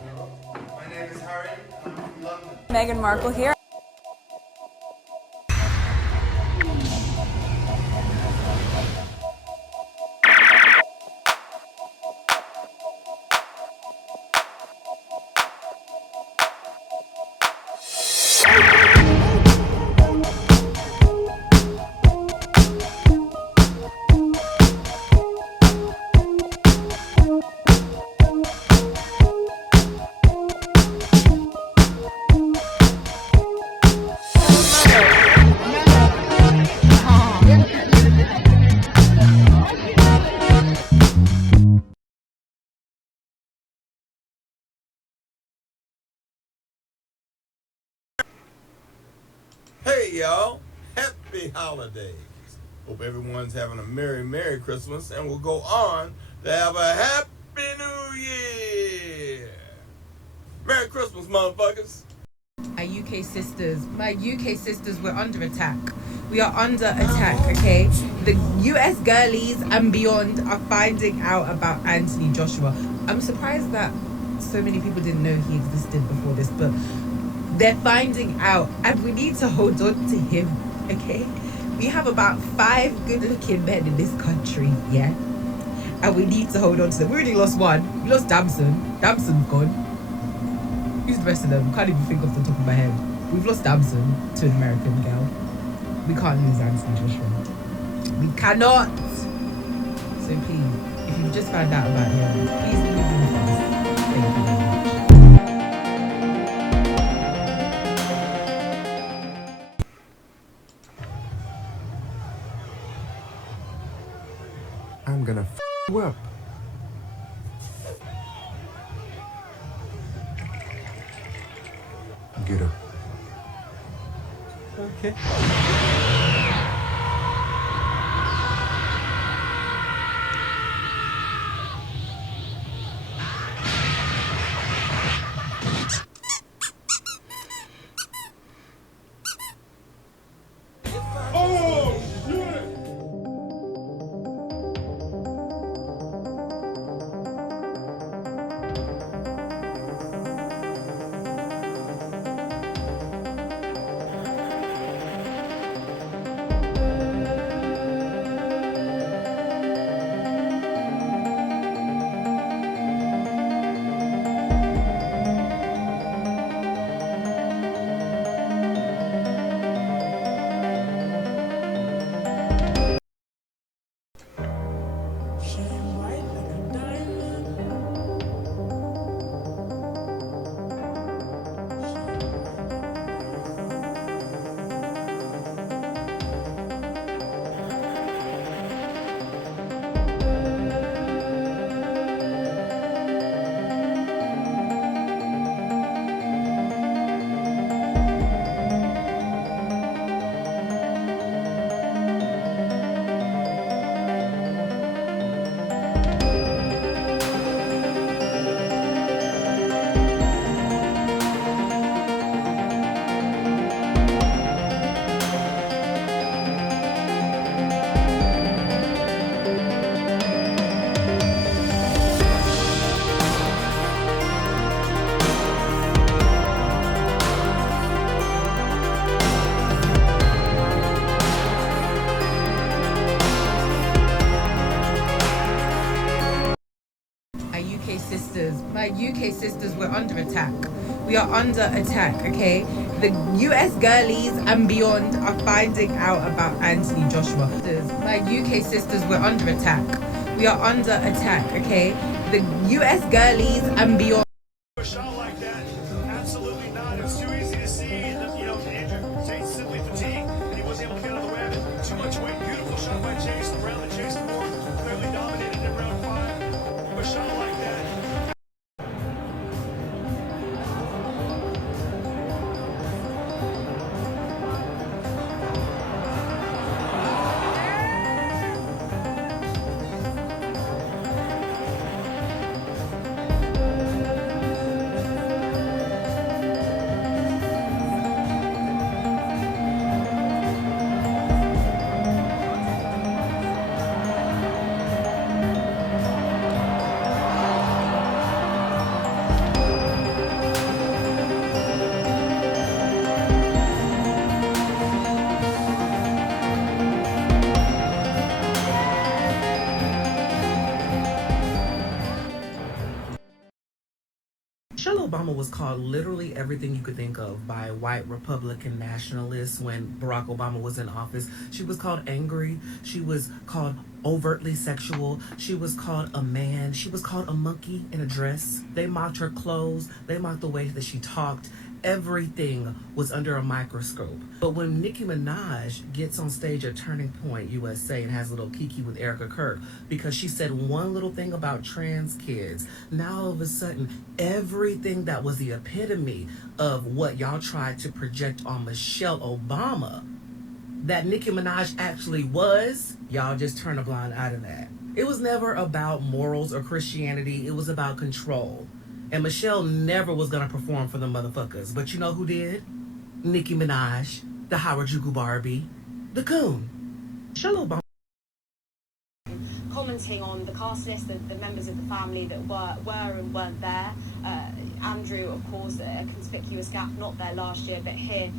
My name is Harry. I'm from London. Meghan Markle here. Hey y'all, happy holidays. Hope everyone's having a Merry Christmas and we'll go on to have a Happy New Year. Merry Christmas, motherfuckers. My UK sisters, we're under attack. We are under attack, okay? The US girlies and beyond are finding out about Anthony Joshua. I'm surprised that so many people didn't know he existed before this, but they're finding out, and we need to hold on to him, okay? We have about 5 good-looking men in this country, yeah? And we need to hold on to them. We already lost one. We lost Damson. Damson's gone. Who's the rest of them? Can't even think off the top of my head. We've lost Damson to an American girl. We can't lose Anthony Joshua. We cannot. So please, if you've just found out about him, please leave him with us. Thank you very much. I'm gonna f you up. Get up. Okay. My UK sisters, we're under attack. We are under attack, okay? The US girlies and beyond are finding out about Anthony Joshua. My UK sisters, we're under attack. We are under attack, okay? The US girlies and beyond. A shot like that, absolutely not. It's too easy to see. Andrew Tate's simply fatigued, and he wasn't able to get out of the way of it. Too much weight. Beautiful shot by Chase. The round that Chase more clearly dominated in round 5. A shot like that. Obama was called literally everything you could think of by white Republican nationalists when Barack Obama was in office. She was called angry. She was called overtly sexual. She was called a man. She was called a monkey in a dress. They mocked her clothes. They mocked the way that she talked. Everything was under a microscope. But when Nicki Minaj gets on stage at Turning Point USA and has a little kiki with Erica Kirk because she said one little thing about trans kids, now all of a sudden everything that was the epitome of what y'all tried to project on Michelle Obama that Nicki Minaj actually was, y'all just turn a blind eye to that. It was never about morals or Christianity. It was about control. And Michelle never was going to perform for the motherfuckers. But you know who did? Nicki Minaj, the Harajuku Barbie, the coon. Michelle Obama. Commenting on the cast list, the members of the family that were and weren't there. Andrew, of course, a conspicuous gap, not there last year, but here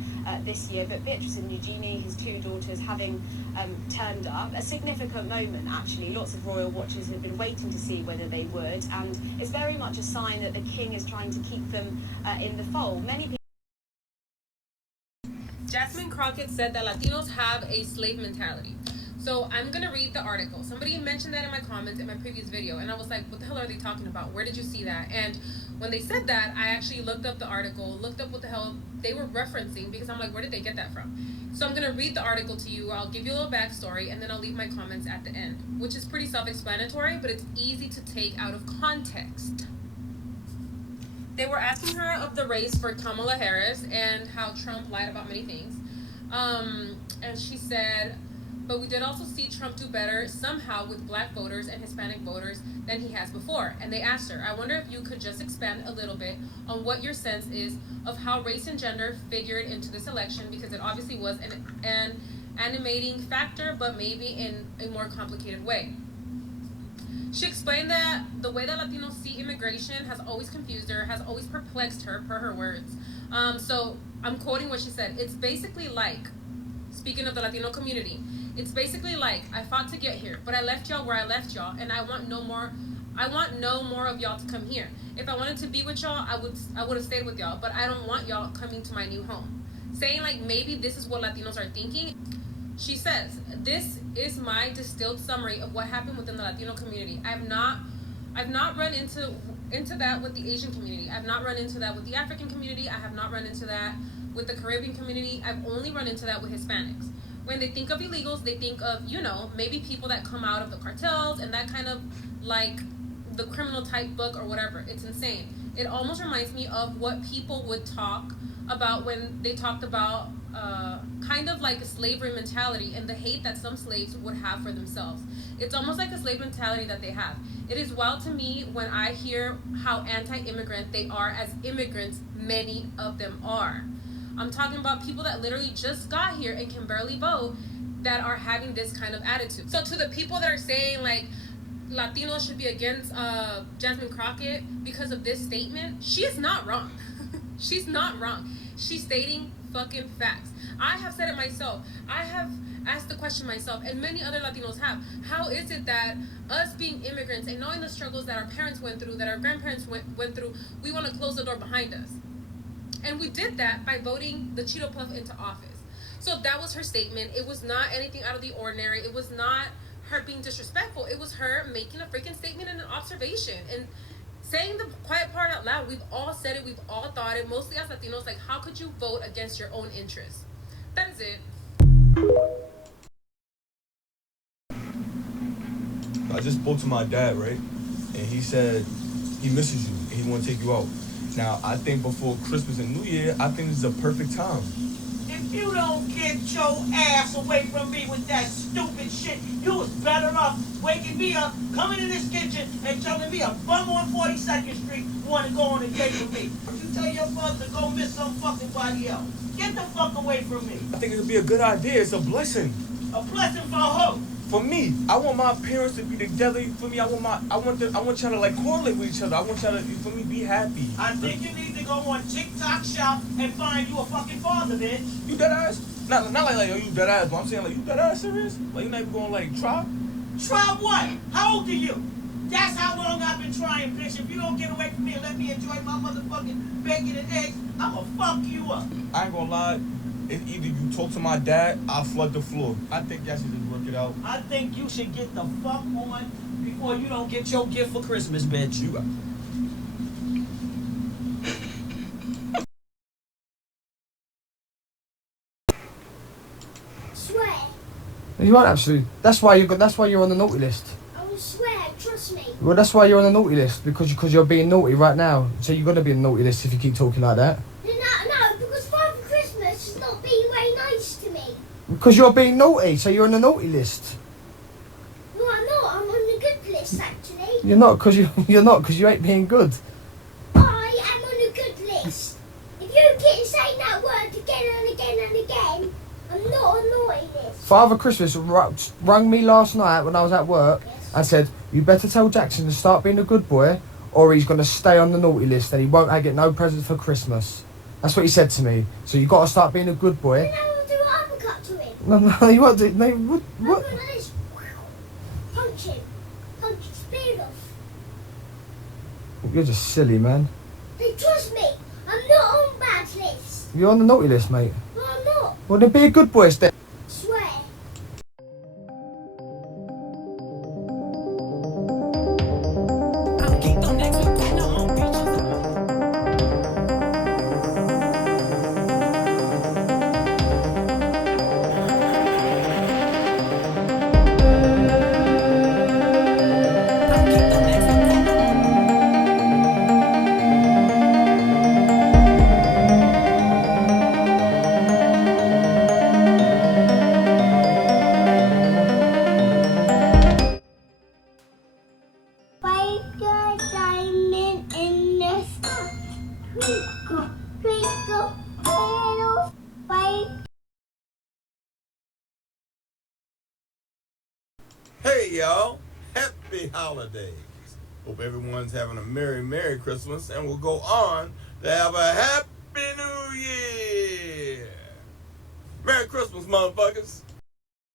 this year. But Beatrice and Eugenie, his two daughters, having turned up. A significant moment, actually. Lots of royal watchers have been waiting to see whether they would. And it's very much a sign that the king is trying to keep them in the fold. Many people. Jasmine Crockett said that Latinos have a slave mentality. So I'm going to read the article. Somebody mentioned that in my comments in my previous video, and I was like, what the hell are they talking about? Where did you see that? And when they said that, I actually looked up the article, looked up what the hell they were referencing, because I'm like, where did they get that from? So I'm going to read the article to you. I'll give you a little backstory, and then I'll leave my comments at the end, which is pretty self-explanatory, but it's easy to take out of context. They were asking her of the race for Kamala Harris and how Trump lied about many things. And she said, but we did also see Trump do better somehow with black voters and Hispanic voters than he has before. And they asked her, I wonder if you could just expand a little bit on what your sense is of how race and gender figured into this election, because it obviously was an animating factor, but maybe in a more complicated way. She explained that the way that Latinos see immigration has always confused her, has always perplexed her, per her words. So I'm quoting what she said. It's basically like, speaking of the Latino community, it's basically like, I fought to get here, but I left y'all where I left y'all, and I want no more of y'all to come here. If I wanted to be with y'all, I would have stayed with y'all, but I don't want y'all coming to my new home. Saying like, maybe this is what Latinos are thinking. She says, this is my distilled summary of what happened within the Latino community. I've not run into that with the Asian community. I've not run into that with the African community. I have not run into that with the Caribbean community. I've only run into that with Hispanics. When they think of illegals, they think of, maybe people that come out of the cartels and that kind of like the criminal type book or whatever. It's insane. It almost reminds me of what people would talk about when they talked about kind of like a slavery mentality and the hate that some slaves would have for themselves. It's almost like a slave mentality that they have. It is wild to me when I hear how anti-immigrant they are as immigrants, many of them are. I'm talking about people that literally just got here and can barely vote that are having this kind of attitude. So to the people that are saying like Latinos should be against Jasmine Crockett because of this statement, she is not wrong. She's not wrong. She's stating fucking facts. I have said it myself. I have asked the question myself, and many other Latinos have. How is it that us being immigrants and knowing the struggles that our parents went through, that our grandparents went through, we want to close the door behind us? And we did that by voting the Cheeto Puff into office. So that was her statement. It was not anything out of the ordinary. It was not her being disrespectful. It was her making a freaking statement and an observation. And saying the quiet part out loud. We've all said it. We've all thought it. Mostly as Latinos, like, how could you vote against your own interests? That is it. I just spoke to my dad, right? And he said he misses you and he want to take you out. Now, I think before Christmas and New Year, I think this is a perfect time. If you don't get your ass away from me with that stupid shit, you was better off waking me up, coming in this kitchen, and telling me a bum on 42nd Street want to go on a date with me. You tell your father to go miss some fucking body else. Get the fuck away from me. I think it would be a good idea. It's a blessing. A blessing for who? For me, I want my parents to be together. For me, I want y'all to like correlate with each other. I want y'all to, for me, be happy. I think you need to go on TikTok Shop and find you a fucking father, bitch. You dead ass? Not like yo, you dead ass, but I'm saying like you dead ass serious? Like you not even going like try? Try what? How old are you? That's how long I've been trying, bitch. If you don't get away from me and let me enjoy my motherfucking bacon and eggs, I'ma fuck you up. I ain't gonna lie. It's either you talk to my dad, I'll flood the floor. I think y'all should just work it out. I think you should get the fuck on before you don't get your gift for Christmas, bitch. You got. Swear. You aren't actually. That's why you're on the naughty list. I will swear, trust me. Well, that's why you're on the naughty list because you're being naughty right now. So you're gonna be on the naughty list if you keep talking like that. No, because Father Christmas is not being very nice to me. Because you're being naughty, so you're on the naughty list. No, I'm not. I'm on the good list, actually. You're not because you ain't being good. I am on the good list. If you keep saying that word again and again and again, I'm not on naughty list. Father Christmas rang me last night when I was at work and said, "You better tell Jackson to start being a good boy, or he's gonna stay on the naughty list and he won't get no presents for Christmas." That's what he said to me. So you got to start being a good boy. Then I will do an uppercut to him. No, you won't do. No, what? I'm going to this. Punch him. Punch his beard off. You're just silly, man. Hey, trust me, I'm not on bad list. You're on the naughty list, mate. No, I'm not. Well, then be a good boy, Steph. Swear. Diamond in the sky. Twinkle, twinkle, little light. Hey, y'all. Happy holidays. Hope everyone's having a Merry Christmas and will go on to have a Happy New Year. Merry Christmas, motherfuckers.